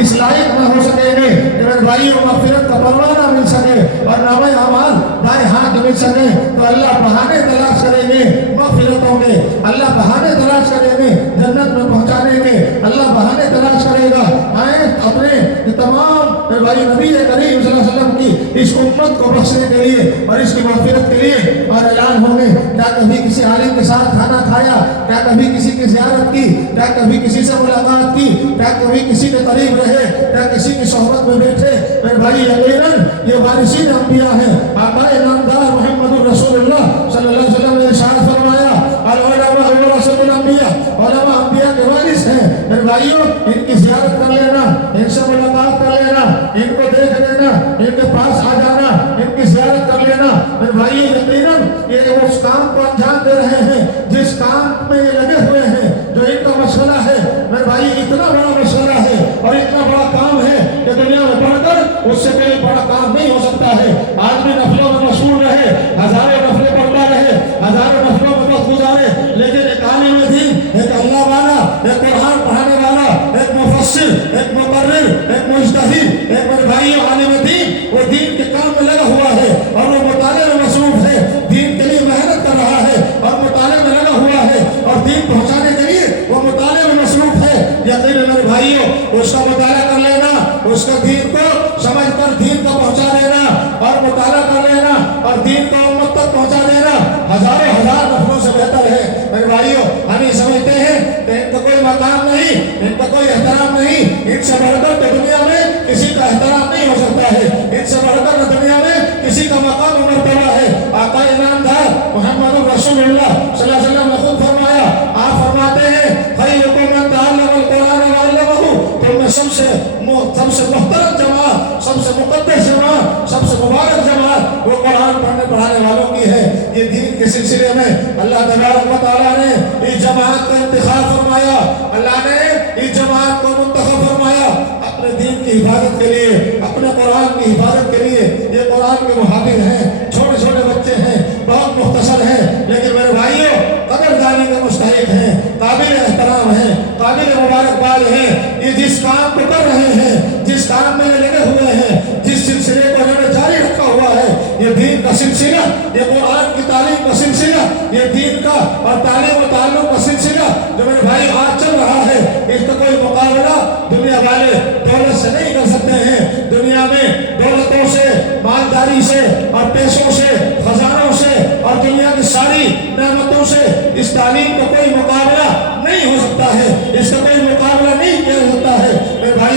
इस लायक न हो सकेंगे कि मेरे भाइयों मग़फ़िरत का परवाना मिल सके और नामे अमाल दाएं हाथ मिल सके, तो अल्लाह बहाने तलाश करेंगे मग़फ़िरतों के, अल्लाह बहाने तलाश करेंगे जन्नत में पहुंचाने के, अल्लाह बहाने तलाश करेगा आए अपने तमाम मेरे भाई नबी करीम सल्लल्लाहु अलैहि वसल्लम की इस उम्मत को बख्शने के लिए और इसकी मग़फ़िरत के लिए। और ऐलान होंगे, क्या कभी किसी आलिम के साथ खाना खाया, क्या कभी किसी की ज़ियारत की, क्या कभी किसी से मुलाकात की, क्या कभी किसी के करीब रहे, क्या किसी की सोहबत में बैठे। मेरे भाई यकीनन ये वारिसीन अंबिया हैं। आक़ाए नामदार मुहम्मदुर रसूलुल्लाह सल्लल्लाहु अलैहि वसल्लम ने इरशाद फरमाया, अल उलमा वरसतुल अंबिया, उलमा अंबिया के वारिस हैं। मेरे भाइयों इनकी ज़ियारत कर लेना, इनसे मुलाकात कर लेना, इनको देख लेना, इनके पास आ जाना, इनकी ज़ियारत कर लेना। मेरे भाई यकीनन ये उस काम को अंजाम दे रहे हैं जिस काम में ये लगे हुए हैं, जो इनका मसला है। मेरे भाई इतना बड़ा मसला है और इतना बड़ा काम है कि दुनिया में पढ़कर उससे कोई बड़ा काम नहीं हो सकता है। आदमी नफलों में मशहूर रहे, हजारों नफलें पढ़ता रहे, हजारों नफलों में वक्त गुजारे, लेकिन एक आलिम दीन, एक अल्लाह वाला, एक कुरान पढ़ाने वाला, एक मुफस्सिर, एक मुकर्रिर, एक मुज्तहिद, एक मेरे भाई आलिम दीन, वो दीन के काम में लगा हुआ है और वो मुताले में मसरूफ है, दीन के लिए मेहनत कर रहा है और मुताले में लगा हुआ है और दीन पहुंचाने के लिए वो मुताले में मसरूफ है। यकीन मेरे भाइयों उसका मुताला कर लेना, उसका दीन को समझकर दीन को पहुंचा देना और मुताला कर लेना और दीन को उम्मत तक पहुंचा देना हजारों हजार नफलों से बेहतर है। मेरे भाइयों हम ये समझते हैं कि इनका कोई मकाम नहीं, इनका कोई एहतराम नहीं, इनसे बढ़कर तो दुनिया में किसी का एहतराम नहीं हो सकता है, इनसे बढ़कर दुनिया में किसी का मकाम मर्तबा है। आक़ाए नामदार मुहम्मदुर रसूलुल्लाह सल्लल्लाहु अलैहि वसल्लम ने खुद फरमाया, आप फरमाते हैं खैरुकुम मन तअल्लमल कुरान व अल्लमहु, तुम में सबसे मुहतरम जमात, सबसे मुक़द्दस जमात, सबसे मुबारक जमात वो कुरान पढ़ने पढ़ाने वालों की है। ये दीन के सिलसिले में अल्लाह तबारक व तआला ने इस जमात का इंतखाब फरमाया, अल्लाह ने इस जमात को मुंतखब फरमाया अपने दीन की हिफाजत के लिए, अपने कुरान की हिफाजत के लिए। ये कुरान के मुहाफिज हैं, छोटे छोटे बच्चे हैं, बहुत मुख्तसर हैं, लेकिन मेरे भाइयों कदरदानी के मुस्तहिक हैं, काबिल एहतराम हैं, काबिल मुबारकबाद हैं। ये जिस काम को कर रहे हैं, जिस काम में लगे हुए हैं, जिस सिलसिले को उन्होंने जारी रखा हुआ है, ये दीन का सिलसिला, ये कुरान की तालीम का सिलसिला, ये दीन का और तालीम और ताल्लुक का सिलसिला जो मेरे भाई आज चल रहा है, इसका कोई मुकाबला दुनिया वाले दौलत से नहीं कर सकते हैं। दुनिया में दौलतों से, मालदारी से और पैसों से, खजानों से और दुनिया की सारी नेमतों से इस तालीम का कोई मुकाबला नहीं हो सकता है, इसका कोई मुकाबला नहीं किया जा सकता है। मेरे भाई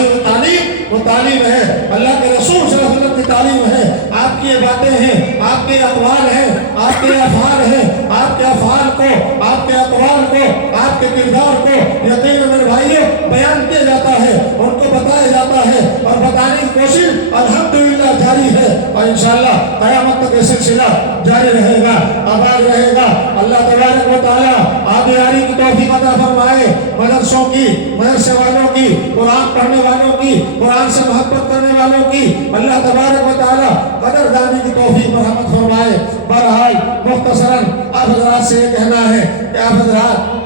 वो तालीम है, अल्लाह के रसूल सल्लल्लाहु अलैहि वसल्लम की तालीम है। आपकी ये बातें हैं, आपके अक़वाल हैं, आपके अफ़आल हैं, आपके अफ़आल को, आपके अक़वाल को, आपके किरदार को यकीन मेरे भाइयों बयान किया जाता है, उनको बताया जाता है और बताने की कोशिश अल्हम्दुलिल्लाह जारी है और इंशाअल्लाह क़यामत तक ये सिलसिला जारी रहेगा, आबाद रहेगा। अल्लाह तबारक व तआला आबियारी की तौफीक अता फरमाए, मदरसों की, मदरसे वालों की, कुरान पढ़ने वालों की, कुरान से मोहब्बत करने वालों की अल्लाह तबारक व तआला कदरदानी की तौफीक मरहमत फरमाए। बहरहाल मुख्तसरन आप हज़रात से ये कहना है कि आप हज़रात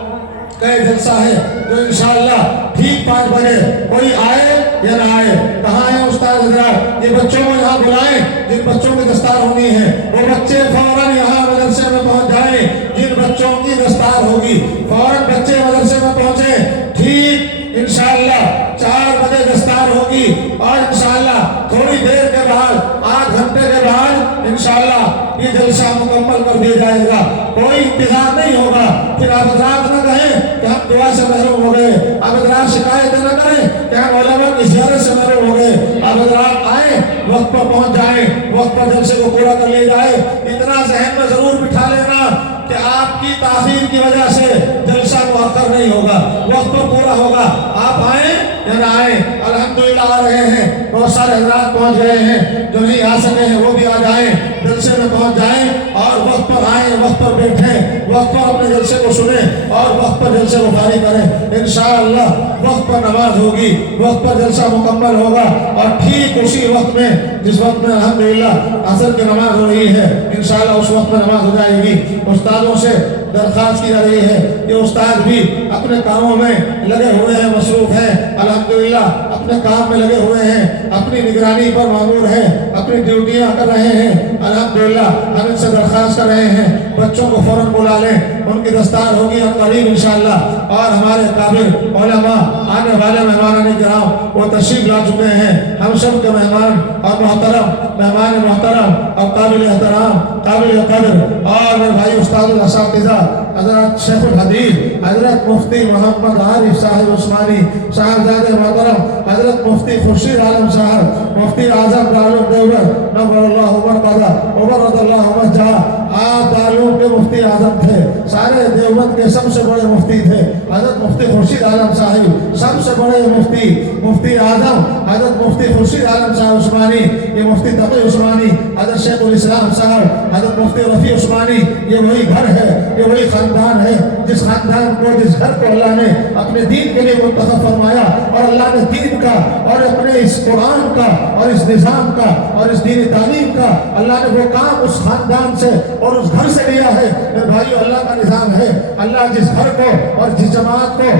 का जलसा है जो इंशाअल्लाह ठीक 5 बजे कोई आए या ना आए, कहाँ है उस्ताद हज़रात, ये बच्चों को यहाँ बुलाएं, जिन बच्चों की दस्तार होनी है वो बच्चे फौरन यहाँ मदरसे में पहुँच जाएं, जिन बच्चों की दस्तार होगी फौरन बच्चे मदरसे में पहुँचे। ठीक इंशाअल्लाह 4 बजे दस्तार होगी और इंशाअल्लाह थोड़ी देर के बाद, 8 घंटे के बाद इंशाअल्लाह ये जलसा मुकम्मल कर दिया जाएगा। कोई इंतजार नहीं होगा। फिर आप हज़रात न कहें कि हम दुआ से महरूम हो गए, आप हज़रात शिकायत न करें कि हम उलमा की ज़ियारत से महरूम हो गए। आप हज़रात आए, वक्त पर पहुँच जाए, वक्त पर जलसे को पूरा कर ले जाए। इतना ज़हन में ज़रूर बिठा लेना कि आपकी ताख़ीर की वजह से जलसा मुअक्कर नहीं होगा, वक्त पर पूरा होगा। आप आए या ना आए, अल्हम्दुलिल्लाह आ रहे हैं, बहुत सारे हज़रात पहुँच गए हैं, जो नहीं आ सके हैं वो भी आ जाएं, जलसे में पहुँच जाएं और वक्त पर आएँ, वक्त पर बैठें, वक्त पर अपने जलसे को सुनें और वक्त पर जलसे को फारिग करें। इंशाअल्लाह वक्त पर नमाज होगी, वक्त पर जलसा मुकम्मल होगा और ठीक उसी वक्त में जिस वक्त में अल्हम्दुलिल्लाह असर की नमाज हो रही है, इंशाअल्लाह उस वक्त में नमाज हो जाएगी। उस्तादों से درخواست کی جا رہی ہے کہ استاد بھی اپنے کاموں میں لگے ہوئے ہیں، مصروف ہیں، الحمدللہ اپنے کام میں لگے ہوئے ہیں، اپنی نگرانی پر مامور ہیں، اپنی ڈیوٹیاں کر رہے ہیں، الحمدللہ ہم ان سے درخواست کر رہے ہیں بچوں کو فوراً بلا لیں، ان کی دستار ہوگی قریب انشاءاللہ۔ اور ہمارے قابل علماء آنے والے مہمان کرام وہ تشریف لا چکے ہیں، ہم سب کے مہمان اور محترم مہمان محترم اور قابل احترام قابل قدر اور میرے بھائی استاد الاساتذہ حضرت شیخ الحدیث حضرت مفتی محمد عارف صاحب عثمانی صاحبزادہ محترم حضرت مفتی خورشید عالم صاحب مفتی اعظم دارالعلوم دیوبند نور اللہ مرتضی وبرد اللہ وجہہ، آپ دارالعلوم کے مفتی اعظم تھے، سارے دیوبند کے سب سے بڑے مفتی تھے، حضرت مفتی خورشید عالم صاحب سب سے بڑے مفتی اعظم حضرت مفتی خورشید عالم صاحب عثمانی، یہ مفتی تقی عثمانی، حضرت شیخ الاسلام صاحب حضرت مفتی رفیع عثمانی، یہ وہی گھر ہے، یہ وہی خاندان ہے جس خاندان کو جس گھر کو اللہ نے اپنے دین کے لیے منتخب فرمایا، اور اللہ نے دین کا اور اپنے اس قرآن کا اور اس نظام کا اور اس دینی تعلیم کا اللہ نے وہ کام اس خاندان سے اور اس گھر سے لیا ہے۔ میرے بھائیو اللہ کا نظام ہے، اللہ جس گھر کو اور جس جماعت کو،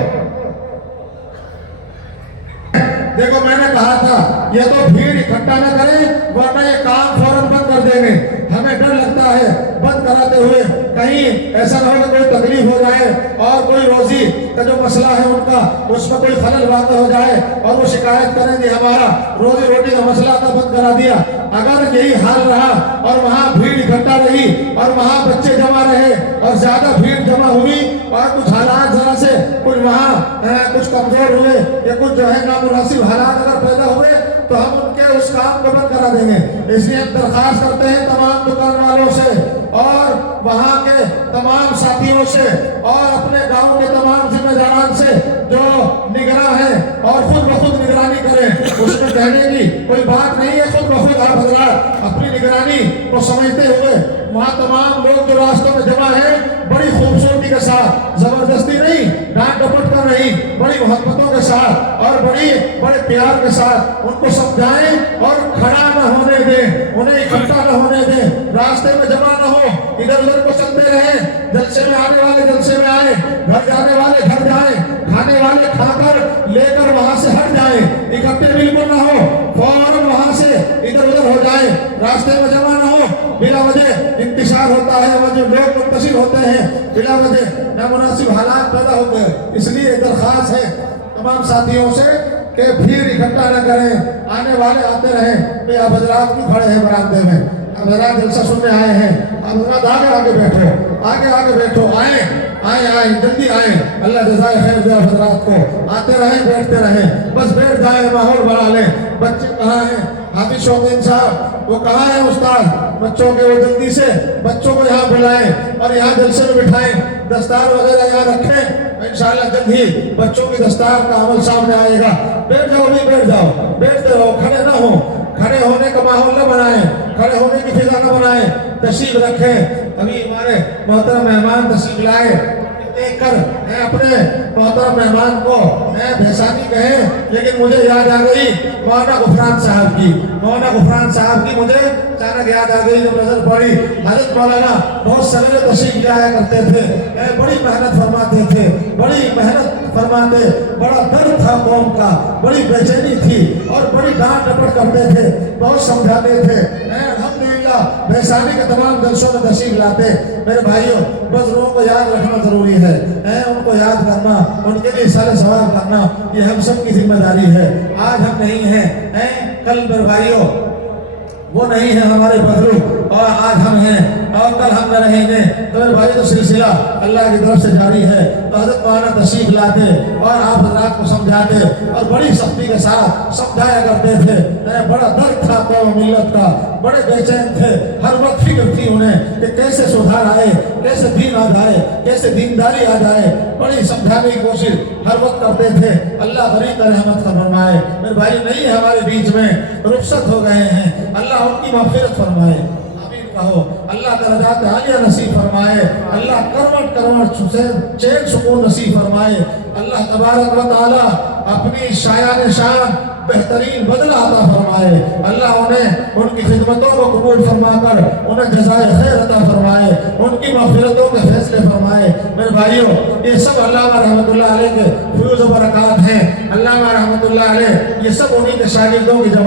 دیکھو میں نے کہا تھا یہ تو بھیڑ اکٹھا نہ کریں ورنہ یہ کام فوراً بند کر دیں گے، ہمیں ڈر لگتا ہے بند کراتے ہوئے کہیں ایسا نہ ہو کہ کوئی تکلیف ہو جائے اور کوئی روزی کا جو مسئلہ ہے ان کا اس میں کوئی خلل واقع ہو جائے اور وہ شکایت کریں کہ ہمارا روزی روٹی کا مسئلہ تو بند کرا دیا۔ اگر یہی حال رہا اور وہاں بھیڑ اکٹھا رہی اور وہاں بچے جمع رہے اور زیادہ بھیڑ جمع ہوئی اور کچھ حالات ذرا سے کچھ وہاں کچھ کمزور ہوئے یا کچھ جو ہے نامناسب حالات اگر پیدا ہوئے تو ہم ان کے اس کام کو بند کرا دیں گے۔ اس لیے ہم درخواست کرتے ہیں تمام دکان والوں سے اور وہاں کے تمام ساتھیوں سے اور اپنے گاؤں کے تمام ذمہ داران سے جو نگراں ہیں اور خود بخود نگرانی کریں، اس میں کہنے کی کوئی بات نہیں ہے، خود بخود آپ حضرات اپنی نگرانی کو سمجھتے ہوئے وہاں تمام لوگ جو راستوں میں جمع ہیں بڑی خوبصورتی کے ساتھ، زبردستی نہیں، ڈانٹ ڈپٹ کر نہیں، بڑی محبتوں کے ساتھ اور بڑے پیار کے ساتھ ان کو سمجھائیں اور کھڑا نہ ہونے دیں، انہیں اکٹھا نہ ہونے دیں، راستے میں جمع نہ ہو، ادھر ادھر کو چلتے رہیں، جلسے میں آنے والے جلسے میں آئیں، گھر جانے والے گھر جائیں، کھانے والے کھا کر لے کر وہاں سے ہٹ جائیں، اکٹھے بالکل نہ ہو، فوراً وہاں سے ادھر ادھر ہو جائیں، راستے میں جمع نہ ہو، بلا وجہ انتشار ہوتا ہے، وہ جو لوگ منتشر ہوتے ہیں بلا وجہ نامناسب حالات پیدا ہوتے ہیں۔ اس لیے درخواست ہے تمام ساتھیوں سے کہ بھیڑ اکٹھا نہ کریں، آنے والے آتے رہیں، کہ آپ حضرات کیوں کھڑے ہیں برآمدے میں، آپ حضرات جلسہ سننے آئے ہیں، آپ حضرات آگے بیٹھو، آئیں جلدی آئیں، اللہ جزائے خیر دے آپ حضرات کو، آتے رہیں بیٹھتے رہیں، بس بیٹھ جائیں، ماحول بنا لیں۔ بچے کہاں ہیں؟ حافظ شوقین صاحب وہ کہاں ہیں استاد؟ بچوں کے وہ جلدی سے بچوں کو یہاں بلائیں اور یہاں جلسے میں بٹھائیں، دستار وغیرہ یہاں رکھیں، انشاءاللہ جلد ہی بچوں کی دستار کا عمل سامنے آئے گا۔ بیٹھ جاؤ، بیٹھتے رہو، کھڑے نہ ہو، کھڑے ہونے کا ماحول نہ بنائیں، کھڑے ہونے کی فضا نہ بنائیں، تشریف رکھیں۔ ابھی ہمارے محترم مہمان تشریف لائے، دیکھ کر میں اپنے محترم مہمان کو بھیسانی کہیں، لیکن مجھے یاد آ گئی مولانا غفران صاحب کی مجھے اچانک یاد آ گئی، جب نظر پڑی حضرت مولانا بہت سویرے تشریف لایا کرتے تھے، بڑی محنت فرماتے، بڑا درد تھا قوم کا، بڑی بے چینی تھی اور بڑی ڈانٹ ڈپٹ کرتے تھے، بہت سمجھاتے تھے، الحمدللہ بھیسانی کے تمام جلسوں میں تشریف لاتے۔ میرے بھائیوں بزرگوں کو یاد رکھنا ضروری ہے، ان کو یاد کرنا، ان کے لیے سارے ثواب کرنا یہ ہم سب کی ذمہ داری ہے۔ آج ہم نہیں ہیں، کل میرے بھائیوں وہ نہیں ہے ہمارے بزرگ، اور آج ہم ہیں اور کل ہم نہ رہیں گے، تو میرے بھائی تو سلسلہ اللہ کی طرف سے جاری ہے۔ تو حضرت مولانا تشریف لاتے اور آپ حضرات کو سمجھاتے اور بڑی سختی کے ساتھ سمجھایا کرتے تھے، بڑا درد تھا قوم ملت کا، بڑے بے چین تھے، ہر وقت فکر تھی انہیں کہ کیسے سدھار آئے، کیسے دین آ جائے، کیسے دینداری آ جائے، بڑی سمجھانے کی کوشش ہر وقت کرتے تھے۔ اللہ غریب کا رحمت فرمائے، میرے بھائی نہیں ہمارے بیچ میں، رخصت ہو گئے ہیں، اللہ ان کی مغفرت فرمائے، آمین۔ کہو اللہ درجات عالیہ نصیب فرمائے اللہ کروٹ کروٹ چین سکون نصیب فرمائے اللہ تبارک و تعالی اپنی شایان شان بہترین بدلہ عطا فرمائے اللہ انہیں ان کی خدمتوں کو قبول فرما کر انہیں جزائے خیر عطا فرمائے ان کی مغفرتوں کے فیصلے فرمائے میرے بھائیوں یہ سب علامہ رحمۃ اللہ علیہ کے فیوز و برکات ہیں علامہ رحمۃ اللہ علیہ یہ سب انہی کے شاگردوں کی جماعت